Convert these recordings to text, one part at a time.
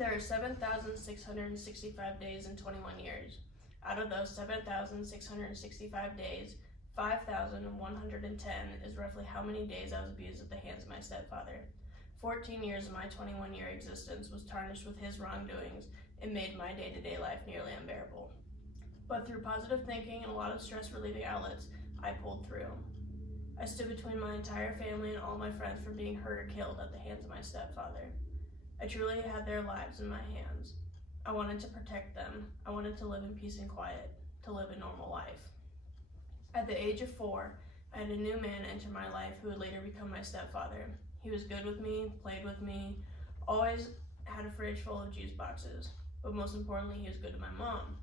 There are 7,665 days in 21 years. Out of those 7,665 days, 5,110 is roughly how many days I was abused at the hands of my stepfather. 14 years of my 21-year existence was tarnished with his wrongdoings and made my day-to-day life nearly unbearable. But through positive thinking and a lot of stress-relieving outlets, I pulled through. I stood between my entire family and all my friends from being hurt or killed at the hands of my stepfather. I truly had their lives in my hands. I wanted to protect them. I wanted to live in peace and quiet, to live a normal life. At the age of 4, I had a new man enter my life who would later become my stepfather. He was good with me, played with me, always had a fridge full of juice boxes, but most importantly, he was good to my mom.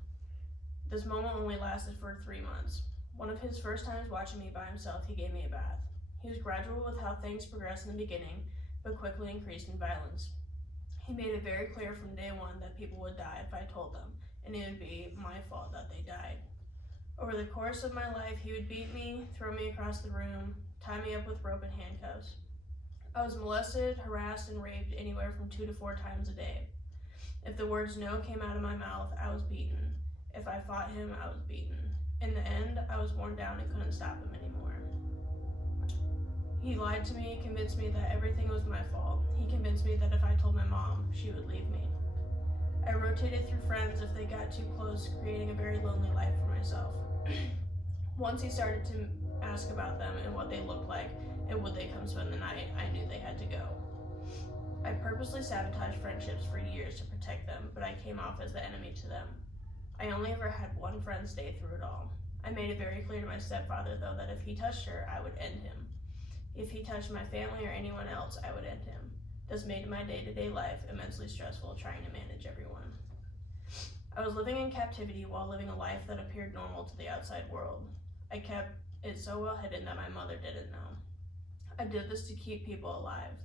This moment only lasted for 3 months. One of his first times watching me by himself, he gave me a bath. He was gradual with how things progressed in the beginning, but quickly increased in violence. He made it very clear from day one that people would die if I told them, and it would be my fault that they died. Over the course of my life, he would beat me, throw me across the room, tie me up with rope and handcuffs. I was molested, harassed, and raped anywhere from 2 to 4 times a day. If the words no came out of my mouth, I was beaten. If I fought him, I was beaten. In the end, I was worn down and couldn't stop him anymore. He lied to me, convinced me that everything was my fault. He convinced me that if I told my mom, she would leave me. I rotated through friends if they got too close, creating a very lonely life for myself. Once he started to ask about them and what they looked like and would they come spend the night, I knew they had to go. I purposely sabotaged friendships for years to protect them, but I came off as the enemy to them. I only ever had one friend stay through it all. I made it very clear to my stepfather, though, that if he touched her, I would end him. If he touched my family or anyone else, I would end him. This made my day-to-day life immensely stressful, trying to manage everyone. I was living in captivity while living a life that appeared normal to the outside world. I kept it so well hidden that my mother didn't know. I did this to keep people alive.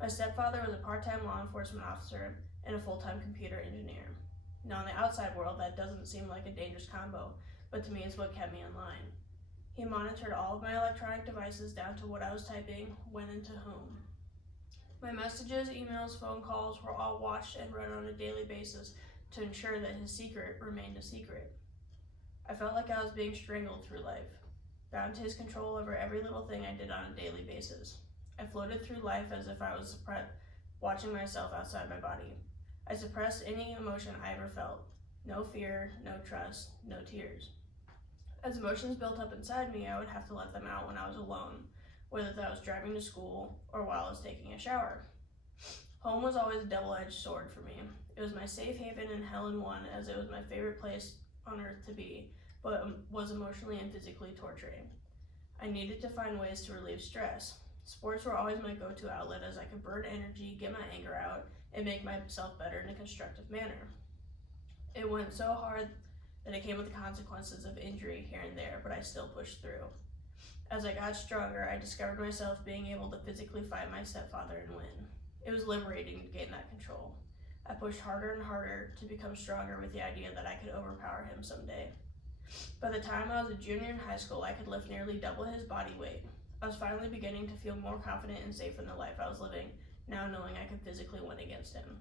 My stepfather was a part-time law enforcement officer and a full-time computer engineer. Now, in the outside world, that doesn't seem like a dangerous combo, but to me it's what kept me in line. He monitored all of my electronic devices down to what I was typing, when and to whom. My messages, emails, phone calls were all watched and run on a daily basis to ensure that his secret remained a secret. I felt like I was being strangled through life, bound to his control over every little thing I did on a daily basis. I floated through life as if I was watching myself outside my body. I suppressed any emotion I ever felt. No fear, no trust, no tears. As emotions built up inside me, I would have to let them out when I was alone, whether that was driving to school or while I was taking a shower. Home was always a double-edged sword for me. It was my safe haven and hell in one, as it was my favorite place on earth to be, but was emotionally and physically torturing. I needed to find ways to relieve stress. Sports were always my go-to outlet, as I could burn energy, get my anger out, and make myself better in a constructive manner. It went so hard that it came with the consequences of injury here and there, but I still pushed through. As I got stronger, I discovered myself being able to physically fight my stepfather and win. It was liberating to gain that control. I pushed harder and harder to become stronger with the idea that I could overpower him someday. By the time I was a junior in high school, I could lift nearly double his body weight. I was finally beginning to feel more confident and safe in the life I was living, now knowing I could physically win against him.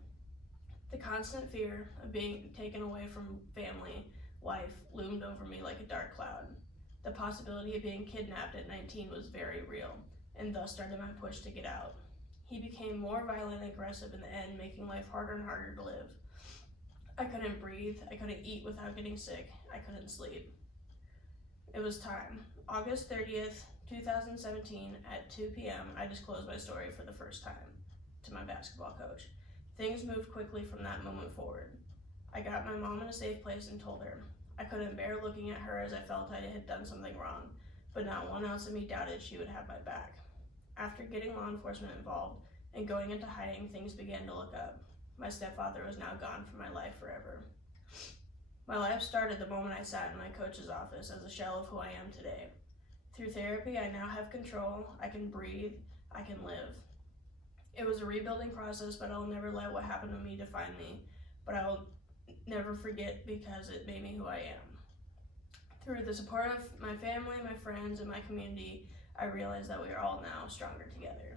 The constant fear of being taken away from family life loomed over me like a dark cloud. The possibility of being kidnapped at 19 was very real, and thus started my push to get out. He became more violent and aggressive in the end, making life harder and harder to live. I couldn't breathe, I couldn't eat without getting sick, I couldn't sleep. It was time. August 30th, 2017 at 2 p.m., I disclosed my story for the first time to my basketball coach. Things moved quickly from that moment forward. I got my mom in a safe place and told her. I couldn't bear looking at her as I felt I had done something wrong, but not one ounce of me doubted she would have my back. After getting law enforcement involved and going into hiding, things began to look up. My stepfather was now gone from my life forever. My life started the moment I sat in my coach's office as a shell of who I am today. Through therapy, I now have control, I can breathe, I can live. It was a rebuilding process, but I'll never let what happened to me define me, but I will never forget because it made me who I am. Through the support of my family, my friends, and my community, I realized that we are all now stronger together.